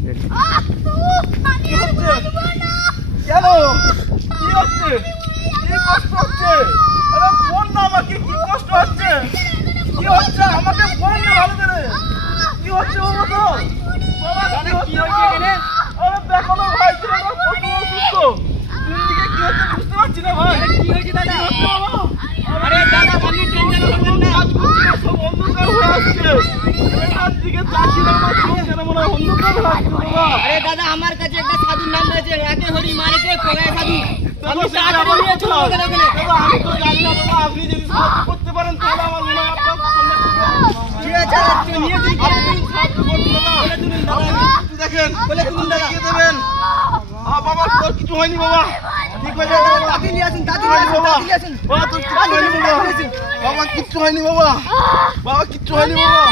কি হচ্ছে? কেন? কি হচ্ছে? কি কষ্ট হচ্ছে? আরে বল না আমাকে, কি কষ্ট হচ্ছে? কি হচ্ছে? আমাকে বল না ভালো করে। কি হচ্ছে বাবা তো? বাবা কি হচ্ছে এখানে? আরে দেখো না ভাই, ছেলেটা কত অসুস্থ। দিকে কি হচ্ছে বুঝতে পারছি না ভাই। কি হয়েছে দাদা? কি হচ্ছে বাবা? আরে দাদা আপনি টেনশন করবেন না, সব অন্ধকার হয়ে আসছে। এর দিকে তাকিয়ে আমার চোখ কেন মনে হয় অন্ধকার হয়ে আসছে বাবা। আরে দাদা আমার কাছে একটা সাধুর নাম আছে, রাতে হরি মারেকে পগায় সাধু। আমি তাড়াতাড়ি নিয়ে চলে গেলাম ওখানে। বাবা আমি তো জানি না বাবা, আপনি যদি সাহায্য করতে পারেন তাহলে আমার মনে হয় আপনার সামনে ঠিক আছে আপনি নিয়ে দিন, সাহায্য করুন বাবা। বলে দিন দাদা, দেখেন বলে দিন দাদা। কে দেবেন? বাবা তোর কিছু হয়নি বাবা, ঠিক হয়ে যাবে বাবা। দাদি নিয়ে আসুন, দাদি নিয়ে আসুন, দাদি নিয়ে আসুন। বাবা তোর কিছু হয়নি বাবা। বাবা কিচ্ছু হয়নি বাবা। বাবা কিচ্ছু হয়নি বাবা।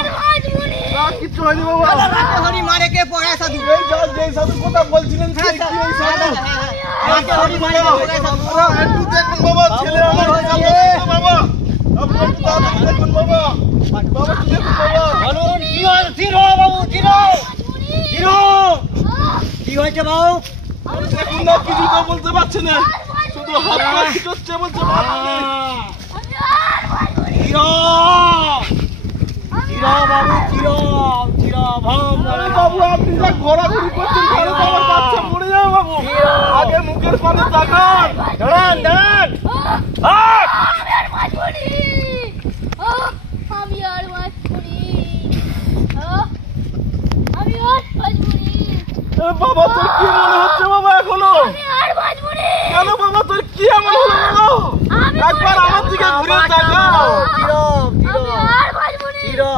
বাবা কিচ্ছু হয়নি বাবা। দাদা রাতে হরি মারেকে পগায় সাধু। এই যে সাধুর কথা বলছিলেন সেই কি ওই সাধু? রাতে হরি মারেকে পগায় সাধু। আরে একটু দেখুন বাবা, ছেলে আমার বাবা। আপনি একটু তাড়াতাড়ি দেখুন বাবা। বাবা একটু দেখুন বাবা। বলুন কি হয়েছে? জিরো বাবু, জিরো জিরো। কি হয়েছে বাবু? দেখুন না, কিছু তো বলতে পারছে না, শুধু হাত পা ছিটচ্ছে বলছে বাবা। জিরো জিরো বাবু, জিরো জিরো ভাম। আরে বাবু আপনি যা ঘোরাঘুরি করছেন তাহলে তো আমার বাচ্চা মরে যাবে বাবু। আগে মুখের পানে তাকান। দাঁড়ান দাঁড়ান। বাবা তোর কি মনে হচ্ছে বাবা এখনো? কেন বাবা তোর কি এমন হলো বাবা? একবার আমার দিকে ঘুরে তাকাও। Zero zero zero.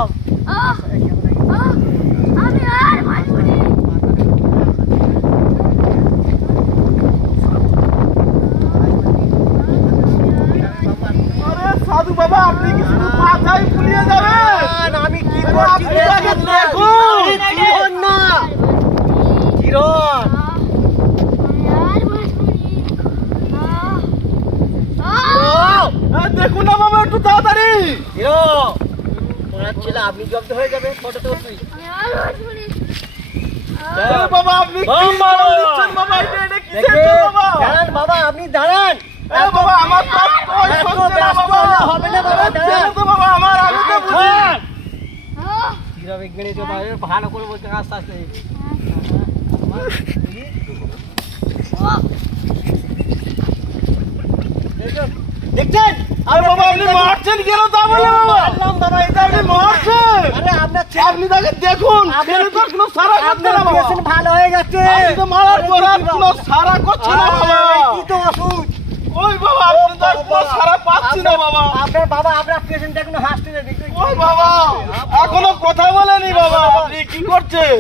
আরে সাধু বাবা আপনি কি শুধু মাথায় ফুলিয়ে যাবেন? আমি কি আরে করছি আপনি আগে দেখুন। দেখুন না। জিরো দেখুন না বাবা একটু তাড়াতাড়ি। জিরো। ওনার ছেলে আপনি জব্দ হয়ে যাবে ফটো তো তুই। আরে বাবা আপনি কি বলছেন বাবা? এটা কিসের বাবা? দাঁড়ান বাবা, আপনি দাঁড়ান। এ বাবা আমার তো ওই সহ্য না বাবা। হবে না বাবা, দাঁড়ান। তো বাবা আমার আমি তো বুঝি। জিরো বিজ্ঞানী তো ভালো করে বলতে আস্তে আস্তে। দেখছেন? আরে বাবা আপনি মারছেন কেন তা বলে বাবা? বললাম বাবা, এটা আপনি মারছেন। আরে আপনার আপনি তাকে দেখুন, ছেলে তো কোনো সারা করছে না বাবা। পেশেন্ট ভালো হয়ে গেছে। আপনি তো মারার পর আর কোনো সারা করছে না বাবা। কি তো ওষুধ? ওই বাবা আপনি তো কোনো সারা পাচ্ছি না বাবা। আপনার বাবা আপনার পেশেন্ট এখনো হাসতে দেখতে। ওই বাবা এখনো কথা বলেনি বাবা। আপনি কি করছেন?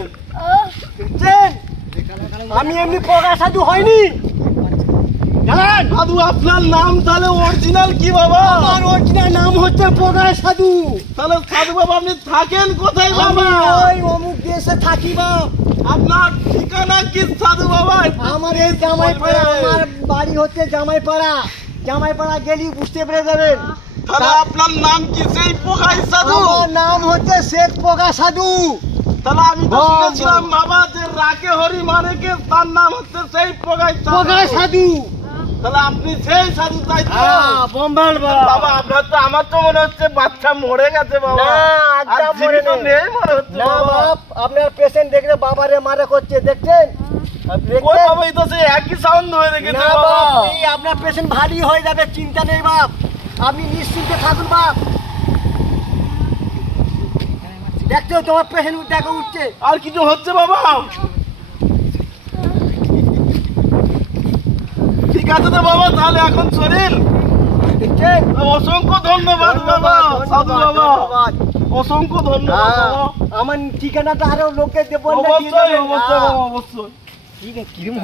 দেখছেন? আমি এমনি পগা সাধু হয়নি। জানেন? সাধু আপনার নাম তাহলে অরিজিনাল কি বাবা? আমার অরিজিনাল নাম হচ্ছে পগায় সাধু। তাহলে সাধু বাবা আপনি থাকেন কোথায় আমি বাবা? ওই অমুক দেশে থাকি বাপ। আপনার ঠিকানা কি সাধু বাবা? আমার এই জামাইপাড়া, আমার বাড়ি হচ্ছে জামাইপাড়া। জামাইপাড়া গেলি বুঝতে পেরে যাবেন। তাহলে আপনার নাম কি সেই পোকাই সাধু? আমার নাম হচ্ছে শেখ পগা সাধু। তাহলে আমি তো শুনেছিলাম বাবা যে রাকে হরি মারেকে তার নাম হচ্ছে সেই পোকাই পগায় সাধু। সাধু। তাহলে আপনি সেই সাধু তাই তো? বোম্বাল বাবা আপনার তো আমার তো মনে হচ্ছে বাচ্চা মরে গেছে বাবা। না, আর একদম মরে জীবিত নেই। নেই মনে হচ্ছে না বাবা। বাপ, আপনার পেশেন্ট দেখলে বাবারে মারা করছে, দেখছেন? ওই বাবা এই তো সেই একই সাউন্ড হয়ে রেখেছে না বাবা। বাপ, এই আপনার পেশেন্ট ভালোই হয়ে যাবে, চিন্তা নেই বাপ। আপনি নিশ্চিন্তে থাকুন বাপ। দেখছো তোমার পেশেন্ট দেখো উঠছে। আর কিছু হচ্ছে বাবা? ঠিক আছে তো বাবা, তাহলে এখন শরীর। দেখছেন? অসংখ্য ধন্যবাদ বাবা, সাধু বাবা, ধন্যবাদ। অসংখ্য ধন্যবাদ বাবা। আমার ঠিকানাটা আরো লোককে দেবো। অবশ্যই অবশ্যই বাবা, অবশ্যই। ঠিক আছে, কিরম